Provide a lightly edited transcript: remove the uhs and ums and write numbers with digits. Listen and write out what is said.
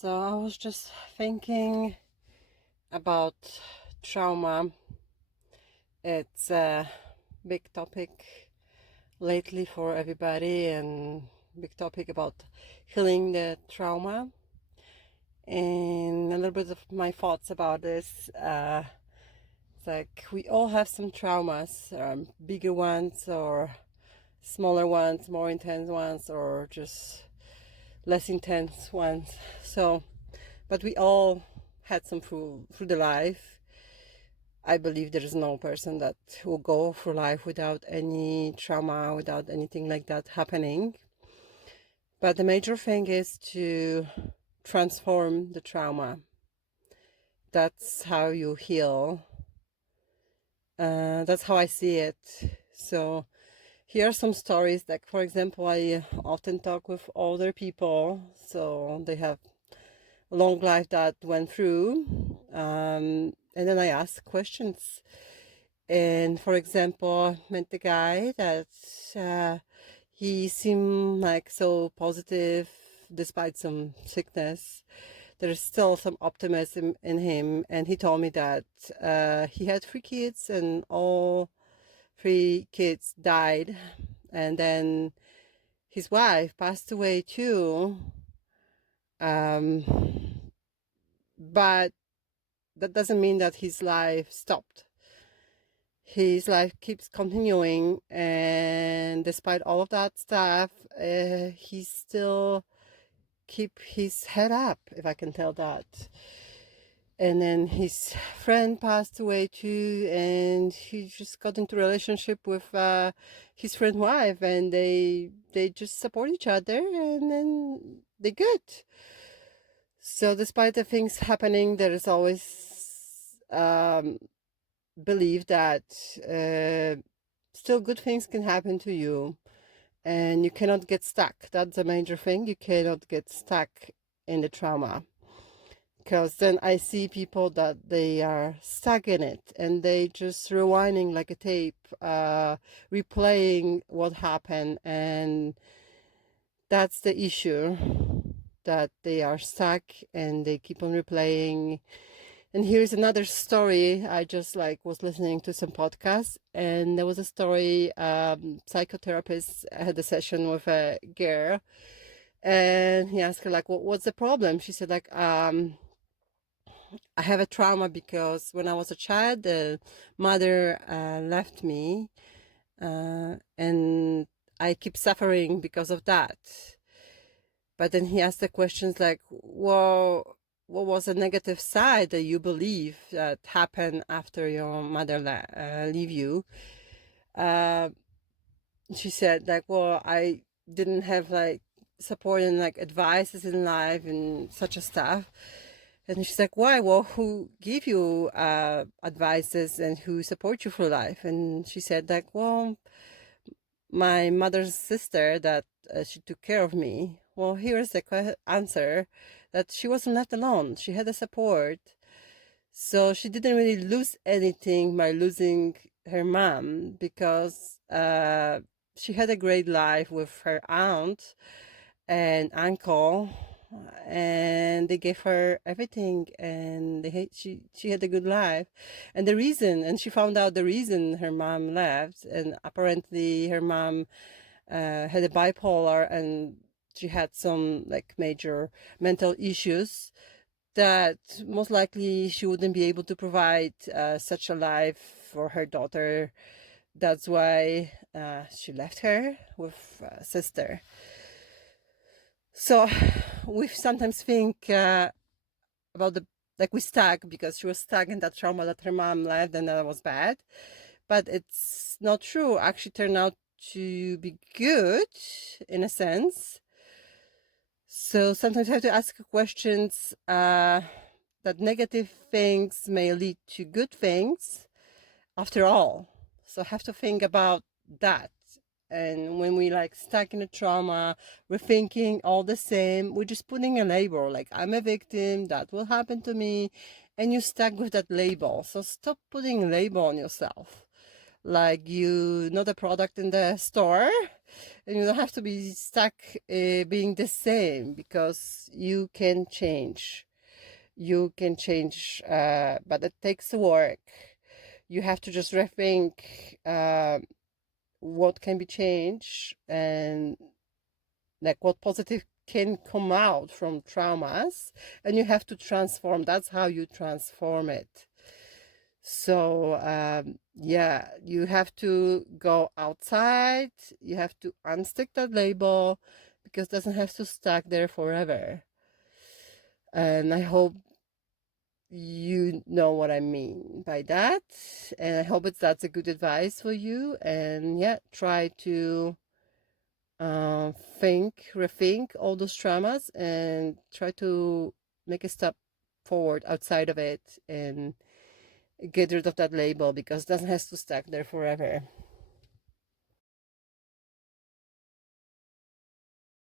So I was just thinking about trauma. It's a big topic lately for everybody, and big topic about healing the trauma. And a little bit of my thoughts about this. It's like we all have some traumas, bigger ones or smaller ones, more intense ones, or just less intense ones. So, but we all had some through the life. I believe there is no person that will go through life without any trauma, without anything like that happening. But the major thing is to transform the trauma. That's how you heal. That's how I see it. So here are some stories. Like, for example, I often talk with older people, so they have a long life that went through. And then I ask questions. And for example, I met the guy that he seemed like so positive despite some sickness. There's still some optimism in him. And he told me that he had 3 kids and all 3 kids died. And then his wife passed away too. But that doesn't mean that his life stopped. His life keeps continuing, and despite all of that stuff, he still keep his head up, if I can tell that. And then his friend passed away too, and he just got into a relationship with his friend's wife, and they just support each other, and then they're good. So despite the things happening, there is always believe that still good things can happen to you, and you cannot get stuck. That's the major thing. You cannot get stuck in the trauma, because then I see people that they are stuck in it and they just rewinding like a tape, replaying what happened, and that's the issue, that they are stuck and they keep on replaying. And here's another story. I just was listening to some podcasts, and there was a story. Psychotherapist had a session with a girl, and he asked her what's the problem? She said I have a trauma because when I was a child, the mother left me, and I keep suffering because of that. But then he asked the questions like, well, what was the negative side that you believe that happened after your mother leave you? She said well, I didn't have support and advices in life and such a stuff. And she's like, why? Well, who gave you advices and who support you for life? And she said well, my mother's sister that she took care of me. Well, here's the answer, that she wasn't left alone. She had a support. So she didn't really lose anything by losing her mom, because she had a great life with her aunt and uncle, and they gave her everything, and she had a good life. And she found out the reason her mom left, and apparently her mom had a bipolar, and she had some major mental issues that most likely she wouldn't be able to provide such a life for her daughter. That's why she left her with a sister. So we sometimes think about we stuck because she was stuck in that trauma that her mom left, and that was bad. But it's not true. Actually turned out to be good in a sense. So sometimes you have to ask questions that negative things may lead to good things after all. So have to think about that. And when we stuck in a trauma, we're thinking all the same. We're just putting a label, I'm a victim, that will happen to me, and you're stuck with that label. So stop putting a label on yourself. You're not a product in the store. and you don't have to be stuck being the same, because you can change. You can change, but it takes work. You have to just rethink what can be changed, and like what positive can come out from traumas, and you have to transform. That's how you transform it. So yeah, you have to go outside, you have to unstick that label, because it doesn't have to stuck there forever. And I hope you know what I mean by that, and I hope that's a good advice for you. And yeah, try to rethink all those traumas, and try to make a step forward outside of it, and get rid of that label, because it doesn't have to stuck there forever.